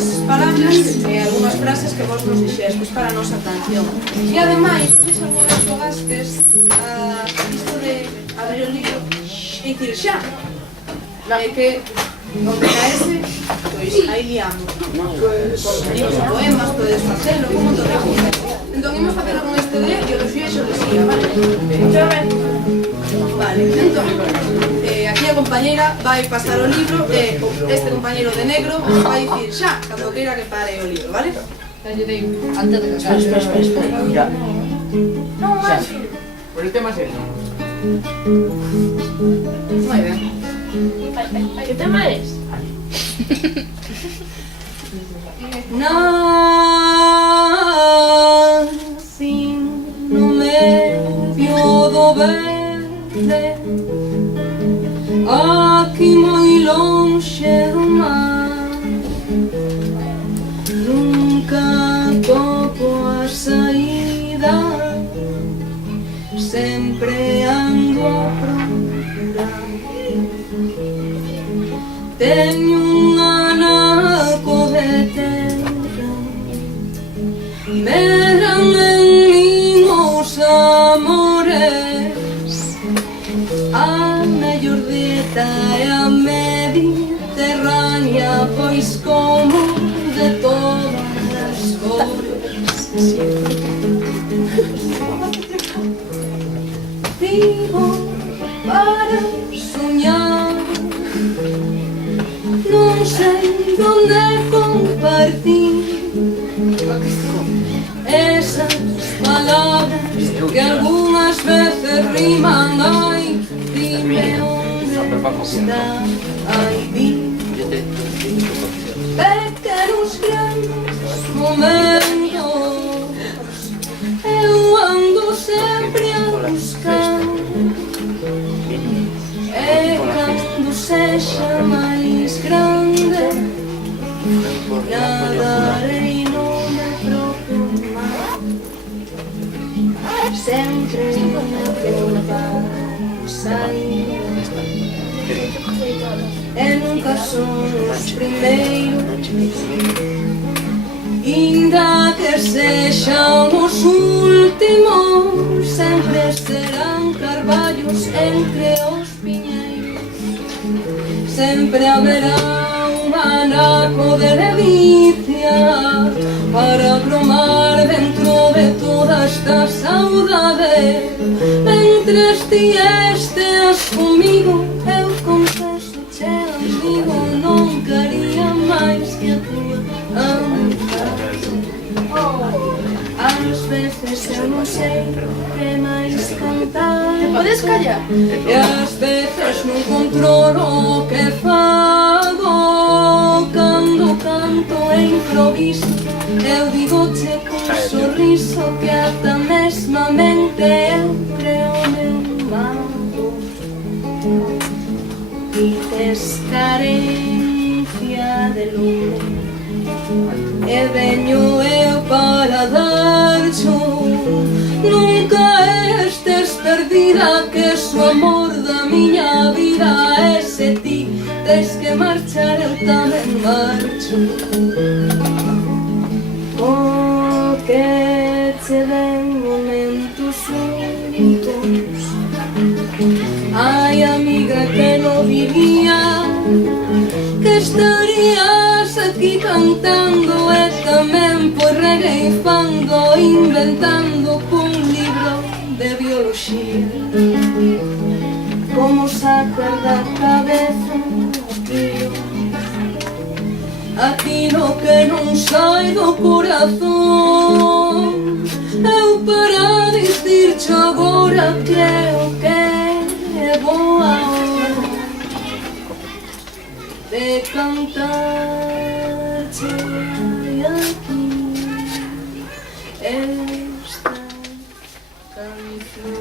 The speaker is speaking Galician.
algunhas palabras e algunhas frases que vos nos dixestes para a nosa canción. E ademais, non sei se algunha vez xogastes isto de abrir o libro e dicir xa. E que onde caese, pois aí liamos. Libros e poemas, podes facelo, como todo o mundo. Entón, imos facelo con este de e o dos viexos de Xía, vale? Vale, entón, aquí a compañeira vai pasar o libro e este compañeiro de negro vai dicir xa, cando queira que pare o libro, vale? Antes de casar. Espera. Ya. Non, máis. Por el tema serio. Moi ben. ¿Qué tema es? Nací no medio do verde, aquí moi lonxe do mar. Nunca toco a saída, sempre ando a procurar. Teño un anaco de terra, medran en min os amores. A mellor dieta é a mediterránea, pois como de todas as cores. Vivo para soñar, non sei donde compartir esas palabras que algunhas veces riman. Ai, dime onde está, ai, dime pequenos grandes momentos, eu ando sempre a buscar. E cando sexa máis grande, nadarei no meu propio mar, sempre me provar sair. E nunca son os primeiros, inda que sexan os últimos, sempre serán carballos entre os piñeiros. Sempre haberá un anaco de ledicia para bromar dentro de toda esta saudade. Mentres ti esteas comigo, eu confeso, che amigo, non quería máis que a tua amizade. Ás veces eu non sei que máis cantar. ¿Puedes callar? E ás veces non controlo o que fago. Cando canto e improviso, eu digoche con sorriso que ata mesmamente eu creo meu mago. Dices carencia de luz e veño eu para darcho. Nunca estes perdida, que so amor da miña vida. E se ti tes que marchar, eu tamén marcho. O que che den momentos únicos. Ai, amiga, que non diría que estarías aquí cantando e tamén por reggae fango, inventando un libro de bioloxía. Como sacar da cabeza aquilo que non sai do corazón. Eu para dicirche agora creo que é boa hora de cantarche aquí esta canción.